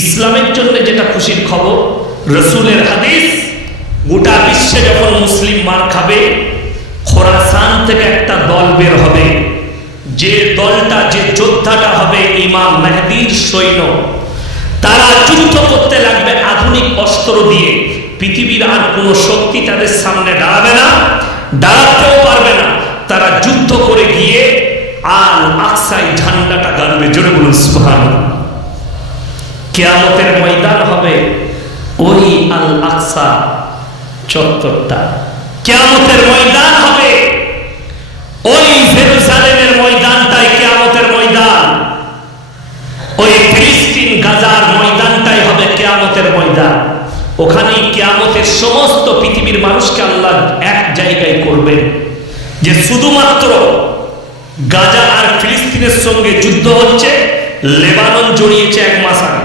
ইসলামের জন্য যেটা খুশির খবর, রসুলের হাদিস, গোটা বিশ্বে যখন মুসলিম মার খাবে, খোরাসান থেকে একটা দল বের হবে, যে দলটা, যে যোদ্ধাটা হবে ইমাম মেহেদীর সৈন্য। তারা যুদ্ধ করতে লাগবে আধুনিক অস্ত্র দিয়ে। পৃথিবীর আর কোনো শক্তি তাদের সামনে দাঁড়াবে না, দাঁড়াতেও পারবে না। তারা যুদ্ধ করে গিয়ে আল আকসায় ঝান্ডাটা গাড়বে। জোরে বলুন সুবহানাল্লাহ। কিয়ামতের ময়দান হবে ওই আল আকসা চত্বরটা। কিয়ামতের ময়দান হবে ওই জেরুজালেমের ময়দানটাই কিয়ামতের ময়দান। ওই ফিলিস্তিন গাজার ময়দানটাই হবে কিয়ামতের ময়দান। ওখানেই কিয়ামতের সমস্ত পৃথিবীর মানুষকে আল্লাহ এক জায়গায় করবেন, যে শুধুমাত্র গাজা আর ফিলিস্তিনের সঙ্গে যুদ্ধ হচ্ছে, লেবানন জড়িয়েছে 1 মাস আগে।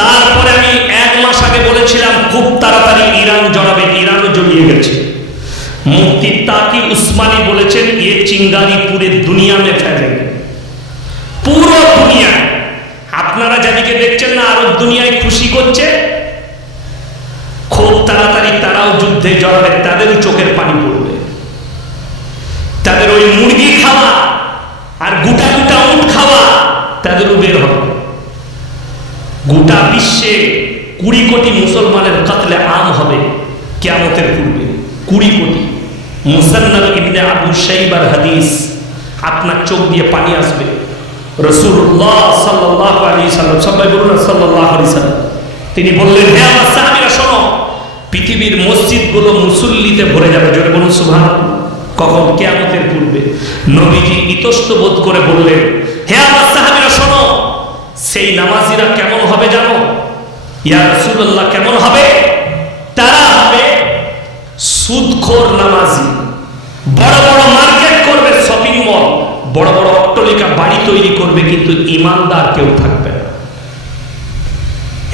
তারপরে আমি 1 মাস আগে বলেছিলাম খুব তাড়াতাড়ি ইরান জড়াবে, ইরানও জড়িয়ে গেছে। মুফতি তাকি উসমানী বলেছেন ये চিঙ্গারি পুরে দুনিয়া মে ফেলেগে, পুরো দুনিয়া। আপনারা যাদেরকে দেখছেন না আরব দুনিয়ায় খুশি করছে, খুব তাড়াতাড়ি তারাও যুদ্ধে জড়াবে, তাদেরও চোখের পানি পড়বে। তাদের ওই মুরগি খাওয়া আর গোটা গোটা উট খাওয়া তাদেরও বের হবে। গোটা বিশ্বে 20 কোটি মুসলমানের কাতলে আম হবে কিয়ামতের পূর্বে। 20 কোটি। মুসান্নাদ ইবনে আবু শাইবার হাদিস, আপনার চোখ দিয়ে পানি আসবে। রাসূলুল্লাহ সাল্লাল্লাহু আলাইহি সাল্লাম, সবাই বলুন সাল্লাল্লাহু আলাইহি সাল্লাম, তিনি বললেন, হে আমার সাহাবীরা শোনো, পৃথিবীর মসজিদগুলো মুসল্লিতে ভরে যাবে। জোরে বলুন সুবহানাল্লাহ। কখন? কিয়ামতের পূর্বে। নবীজি ইতস্ত বোধ করে বললেন, হে আমার সাহাবীরা শোনো, সেই নামাজিরা কেমন হবে জানো? ইয়া রাসূলুল্লাহ, কেমন হবে? তারা হবে সুদখোর নামাজি। বড় বড় মার্কেট করবে, শপিং মল, বড় বড় অট্টালিকা বাড়ি তৈরি করবে, কিন্তু ঈমানদার কেউ থাকবে না।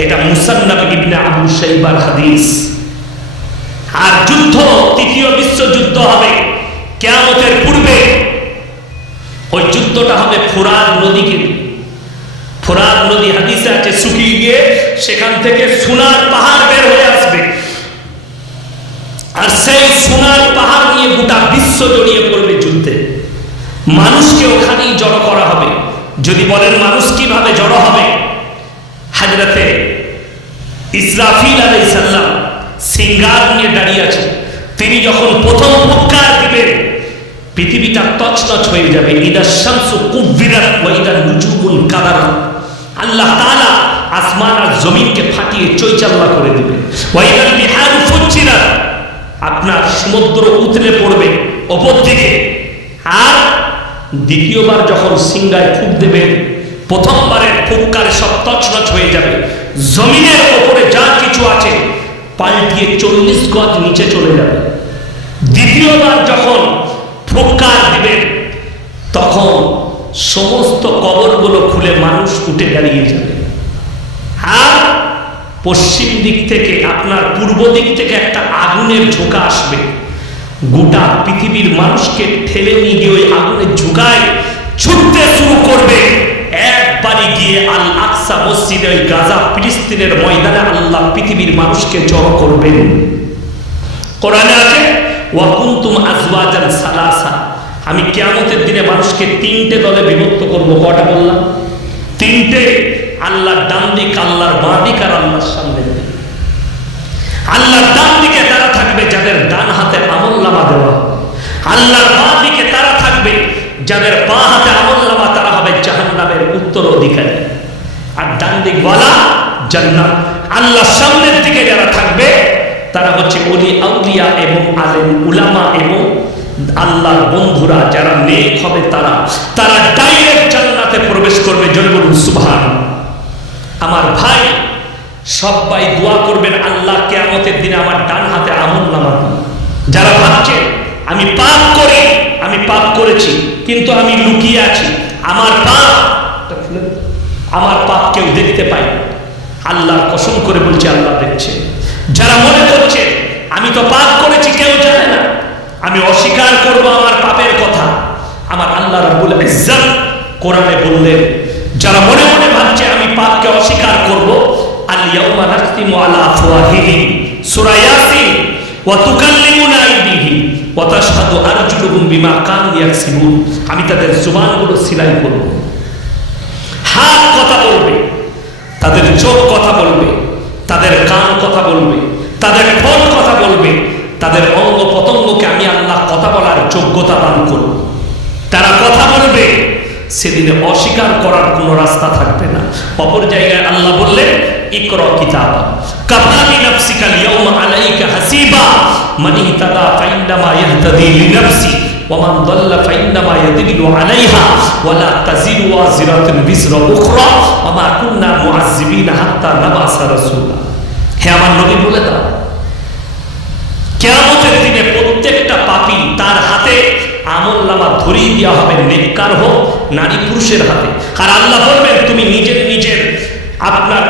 এটা মুসান্নাদ ইবনে আবু শাইবার হাদিস। আর যুদ্ধ, তৃতীয় বিশ্বযুদ্ধ হবে কিয়ামতের পূর্বে। ওই যুদ্ধটা হবে ফোরাত নদীকে। ফোরাত নদী হাদিসে আছে শুকিয়ে গিয়ে সেখান থেকে সোনার পাহাড় বের হয়ে আসবে। আর সেই সোনার পাহাড় নিয়ে গোটা বিশ্ব জড়িয়ে পড়বে যুদ্ধে। মানুষকে ওখানেই জড়ো করা হবে। যদি বলেন মানুষ কিভাবে জড়ো হবে, হযরতে ইসরাফিল আলাইহিস সালাম সিঙ্গার নিয়ে দাঁড়িয়ে আছে। তিনি যখন প্রথম ফুৎকার দিবেন, পৃথিবীটা তছনছ হয়ে যাবে। ইদা শামসু কুব্বিরাত ওয়া ইদা নুজুমুল কাদারাত। আল্লাহ তাআলা আসমান আর জমিনকে ফাটিয়ে চৈচাল্লা করে দিবেন। ওয়া ইদাল বিহারু ফুজ্জিরাত, আপনার সমুদ্র উতলে পড়বে উপর দিকে। আর দ্বিতীয়বার যখন সিঙ্গায় ফুঁক দেবেন, প্রথমবারের ফুৎকারে সব তছনছ হয়ে যাবে। জমিনের উপরে যা কিছু আছে পাল্টিয়ে 40 গজ নিচে চলে যাবে। দ্বিতীয়বার যখন ফুৎকার দিবেন, তখন সমস্ত কবরগুলো খুলে মানুষ উঠে দাঁড়িয়ে যাবে। আর পশ্চিম দিক থেকে, আপনার পূর্ব দিক থেকে একটা আগুনের ঝোঁকা আসবে। গোটা পৃথিবীর মানুষকে ঠেলে নিয়ে গিয়ে ওই আগুনের ঝোঁকায় ছুটতে শুরু করবে। একবারই গিয়ে আল আকসা মসজিদে, ওই গাজা ফিলিস্তিনের ময়দানে আল্লাহ পৃথিবীর মানুষকে জড়ো করবেন। কোরআনে আছে ওয়া কুনতুম আজওয়াজান সালাসা, আমি কিয়ামতের দিনে মানুষকে 3টে দলে বিভক্ত করব। কটা বললাম? 3টে। আল্লাহর ডান দিক, আল্লাহর বাঁ দিক আর আল্লাহর সামনে দিক। আল্লাহর ডান দিকে তারা থাকবে যাদের ডান হাতে আমলনামা দেওয়া। আল্লাহর বাঁ দিকে তারা থাকবে যাদের বাঁ হাতে আমলনামা, তারা হবে জাহান্নামের উত্তরাধিকারী। আর ডান দিক ওয়ালা জান্নাত। আল্লাহর সামনের দিকে যারা থাকবে তারা হচ্ছে ওলি আউলিয়া এবং আলেম উলামা এবং আল্লাহর বন্ধুরা, যারা নেক হবে তারা ডাইরেক্ট জান্নাতে প্রবেশ করবে। জোরে বলুন সুবহানাল্লাহ। আমার ভাই, সবাই দোয়া করবেন, আল্লাহ কিয়ামতের দিনে আমার ডান হাতে আমলনামা দিন। যারা ভাবছে আমি পাপ করি, আমি পাপ করেছি কিন্তু আমি লুকিয়ে আছি, আমার পাপ কেউ দেখতে পায় না, আল্লাহর কসম করে বলছে আল্লাহ দেখছে। যারা মনে করছে আমি তো পাপ করেছি, কেউ জানে না, আমি অস্বীকার করব আমার পাপের কথা, আমার আল্লাহ রাব্বুল ইজ্জত কোরআনে বললেন, যারা মনে মনে ভাবছে আমি পাপকে অস্বীকার করব, আল-ইয়াওমা নাখতিমু আলা আফওয়াহিহিম, সূরা ইয়াসিন, ওয়া তুকাল্লিমুনা আইদিহিম ওয়া তাশহাদু আরজুলুহুম বিমা কানু ইয়াকসিবুন। আমি তাদের জুবানগুলো সিলাই করব, হাত কথা বলবে, তাদের চোখ কথা বলবে, তাদের কান কথা বলবে, তাদের ঠোঁট কথা বলবে, তাদের অঙ্গ প্রত্যঙ্গকে আমি আল্লাহ কথা বলার যোগ্যতা দান করব। তারা কথা বলবে, সেদিনে অস্বীকার করার কোনো রাস্তা থাকবে না। অপর জায়গায় আল্লাহ বললেন, ইকরা কিতাবা কাফা বিনাফসিকা আল-ইয়াওমা আলাইকা হাসিবা মান ইহতাদা ফাইন্নামা ইয়াহতাদি লিনাফসি ওয়া মান দাল্লা ফাইন্নামা ইয়াদিল্লু আলাইহা ওয়া লা তাজিরু ওয়াজিরাতুন বিজরা উখরা ওয়া মা কুননা মুআযযিবিনা হাত্তা নাবআসা রাসূলা। হে আমার নবী বলে দাও, কিয়ামতের দিনে প্রত্যেকটা পাপী তার হাতে আমলনামা ধরিয়ে দেওয়া হবে, নেককার হোক নারী পুরুষের হাতে। আর আল্লাহ বলবেন, তুমি নিজের আপনার